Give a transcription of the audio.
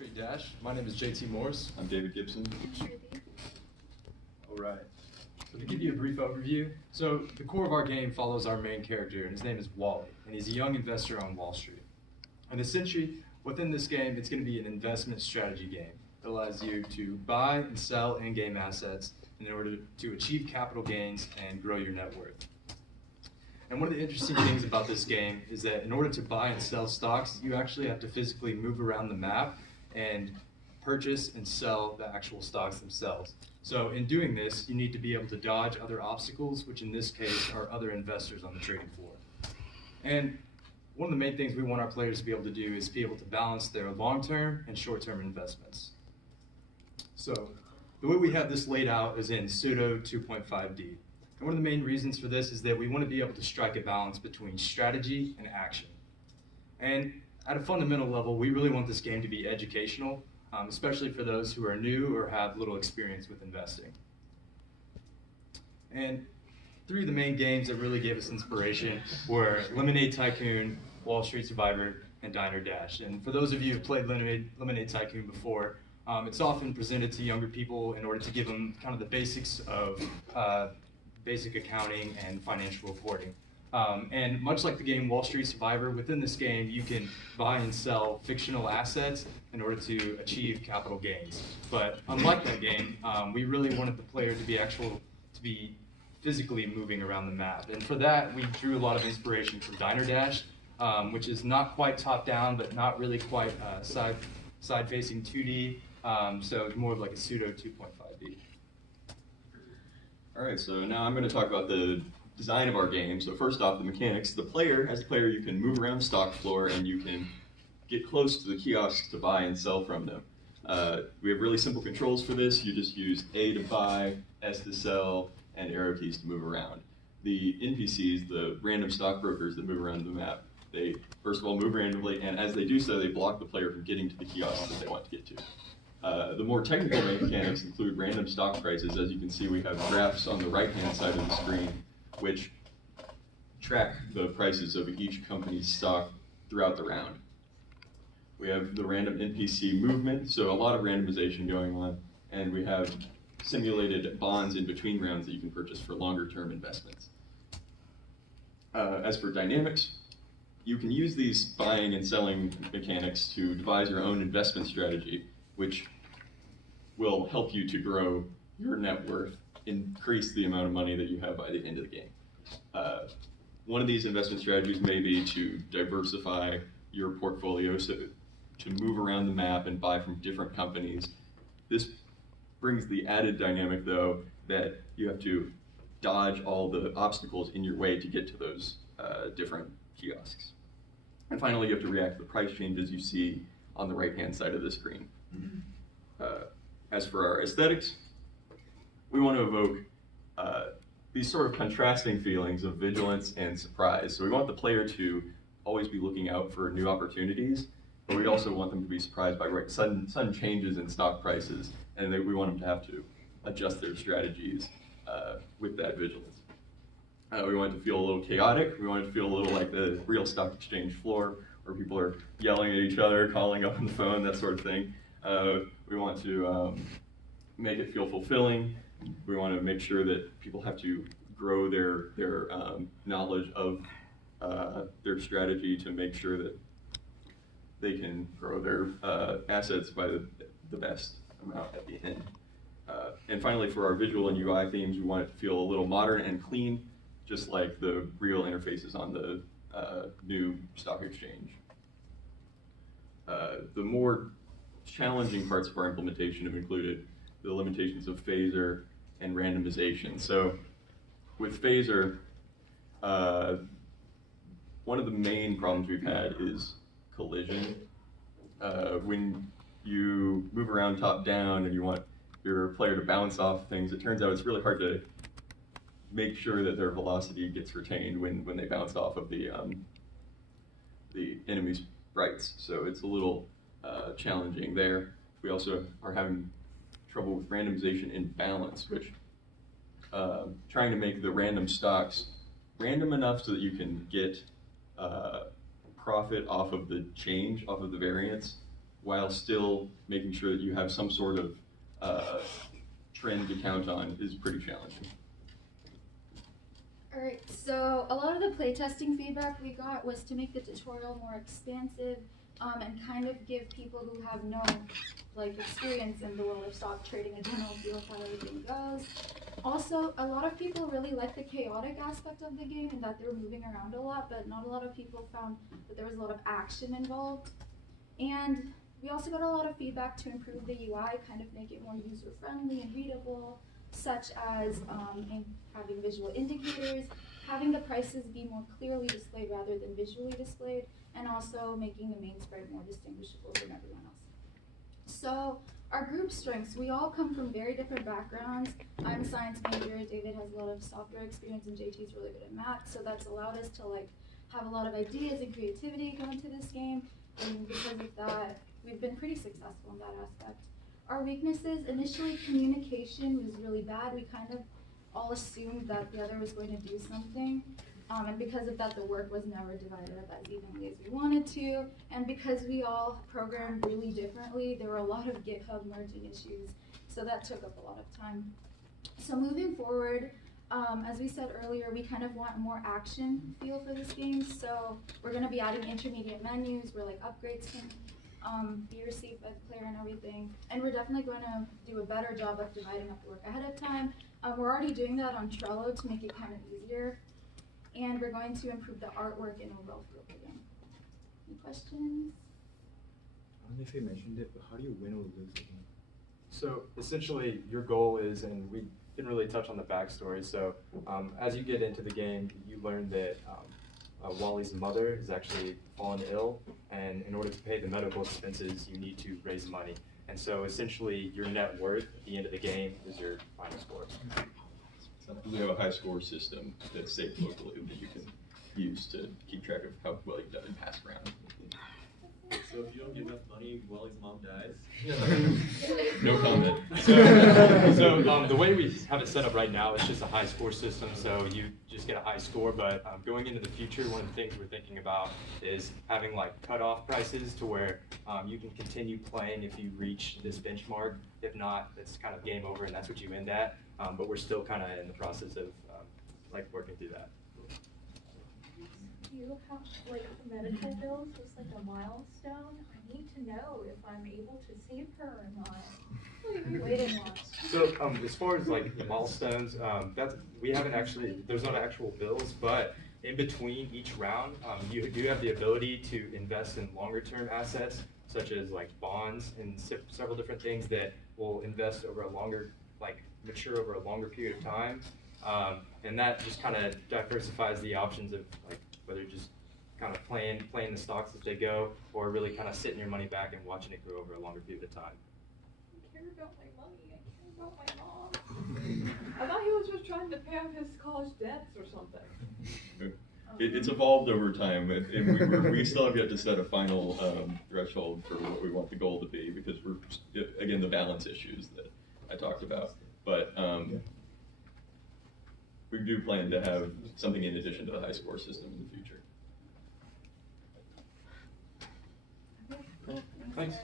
Street Dash. My name is JT Morse. I'm David Gibson. All right. So to give you a brief overview, so the core of our game follows our main character, and his name is Wally, and he's a young investor on Wall Street. And essentially, within this game, it's going to be an investment strategy game that allows you to buy and sell in-game assets in order to achieve capital gains and grow your net worth. And one of the interesting things about this game is that in order to buy and sell stocks, you actually have to physically move around the map and purchase and sell the actual stocks themselves. So in doing this, you need to be able to dodge other obstacles, which in this case are other investors on the trading floor. And one of the main things we want our players to be able to do is be able to balance their long-term and short-term investments. So the way we have this laid out is in Pseudo 2.5D. And one of the main reasons for this is that we want to be able to strike a balance between strategy and action. And at a fundamental level, we really want this game to be educational, especially for those who are new or have little experience with investing. And three of the main games that really gave us inspiration were Lemonade Tycoon, Wall Street Survivor, and Diner Dash. And for those of you who've played Lemonade Tycoon before, it's often presented to younger people in order to give them kind of the basics of basic accounting and financial reporting. And much like the game Wall Street Survivor, within this game you can buy and sell fictional assets in order to achieve capital gains. But unlike that game, we really wanted the player to be physically moving around the map. And for that, we drew a lot of inspiration from Diner Dash, which is not quite top-down, but not really quite side-facing 2D. So it's more of like a pseudo 2.5D. All right, so now I'm going to talk about the design of our game. So first off, the mechanics. As a player, you can move around the stock floor and you can get close to the kiosks to buy and sell from them. We have really simple controls for this. You just use A to buy, S to sell, and arrow keys to move around. The NPCs, the random stockbrokers that move around the map, they first of all move randomly, and as they do so, they block the player from getting to the kiosks that they want to get to. The more technical mechanics include random stock prices. As you can see, we have graphs on the right-hand side of the screen which track the prices of each company's stock throughout the round. We have the random NPC movement, so a lot of randomization going on, and we have simulated bonds in between rounds that you can purchase for longer-term investments. As for dynamics, you can use these buying and selling mechanics to devise your own investment strategy, which will help you to grow your net worth, increase the amount of money that you have by the end of the game. One of these investment strategies may be to diversify your portfolio, so to move around the map and buy from different companies. This brings the added dynamic, though, that you have to dodge all the obstacles in your way to get to those different kiosks. And finally, you have to react to the price changes you see on the right-hand side of the screen. As for our aesthetics, we want to evoke these sort of contrasting feelings of vigilance and surprise. So we want the player to always be looking out for new opportunities, but we also want them to be surprised by sudden changes in stock prices, and we want them to have to adjust their strategies with that vigilance. We want it to feel a little chaotic. We want it to feel a little like the real stock exchange floor, where people are yelling at each other, calling up on the phone, that sort of thing. We want to make it feel fulfilling. We want to make sure that people have to grow their knowledge of their strategy to make sure that they can grow their assets by the best amount at the end. And finally, for our visual and UI themes, we want it to feel a little modern and clean, just like the real interfaces on the new stock exchange. The more challenging parts of our implementation have included the limitations of phaser and randomization. So with phaser, one of the main problems we've had is collision. When you move around top down and you want your player to bounce off things, it turns out it's really hard to make sure that their velocity gets retained when they bounce off of the enemy's sprites. So it's a little challenging there. We also are having trouble with randomization in balance, which trying to make the random stocks random enough so that you can get profit off of the change, off of the variance, while still making sure that you have some sort of trend to count on is pretty challenging. Alright, so a lot of the playtesting feedback we got was to make the tutorial more expansive and kind of give people who have no experience in the world of stock trading a general feel of how everything goes. Also, a lot of people really liked the chaotic aspect of the game and that they were moving around a lot, but not a lot of people found that there was a lot of action involved. And we also got a lot of feedback to improve the UI, kind of make it more user-friendly and readable, such as having visual indicators, having the prices be more clearly displayed rather than visually displayed, and also making the main spread more distinguishable from everyone else. So our group strengths, we all come from very different backgrounds. I'm a science major, David has a lot of software experience, and JT is really good at math, so that's allowed us to have a lot of ideas and creativity go into this game, and because of that, we've been pretty successful in that aspect. Our weaknesses, initially communication was really bad. We kind of all assumed that the other was going to do something. And because of that, the work was never divided up as evenly as we wanted to. And because we all programmed really differently, there were a lot of GitHub merging issues. So that took up a lot of time. So moving forward, as we said earlier, we kind of want more action feel for this game. So we're going to be adding intermediate menus where upgrades can be received by the player and everything. And we're definitely going to do a better job of dividing up the work ahead of time. We're already doing that on Trello to make it kind of easier. And we're going to improve the artwork and overall feel of the game. Any questions? I don't know if you mentioned it, but how do you win or lose the game? So essentially, your goal is, and we didn't really touch on the backstory, so as you get into the game, you learn that Wally's mother has actually fallen ill, and in order to pay the medical expenses, you need to raise money. And so essentially, your net worth at the end of the game is your final score. We have a high score system that's saved locally that you can use to keep track of how well you've done in past rounds. So if you don't get enough money, Wally's mom dies? No comment. So the way we have it set up right now, it's just a high score system, so you just get a high score, but going into the future, one of the things we're thinking about is having cutoff prices to where you can continue playing if you reach this benchmark. If not, it's kind of game over and that's what you end at, but we're still kind of in the process of working through that. Do you have medical bills was a milestone? I need to know if I'm able to save her or not. What are you waiting on? So as far as the milestones, we haven't actually, there's not actual bills, but in between each round, you do have the ability to invest in longer term assets, such as bonds and several different things that will invest over a longer, mature over a longer period of time. And that just kind of diversifies the options of whether just kind of playing the stocks as they go, or really kind of sitting your money back and watching it grow over a longer period of time. I care about my money. I care about my mom. I thought he was just trying to pay off his college debts or something. It's evolved over time, and we still have yet to set a final threshold for what we want the goal to be, because we're, again, the balance issues that I talked about. But we do plan to have something in addition to the high score system in the future. Thanks.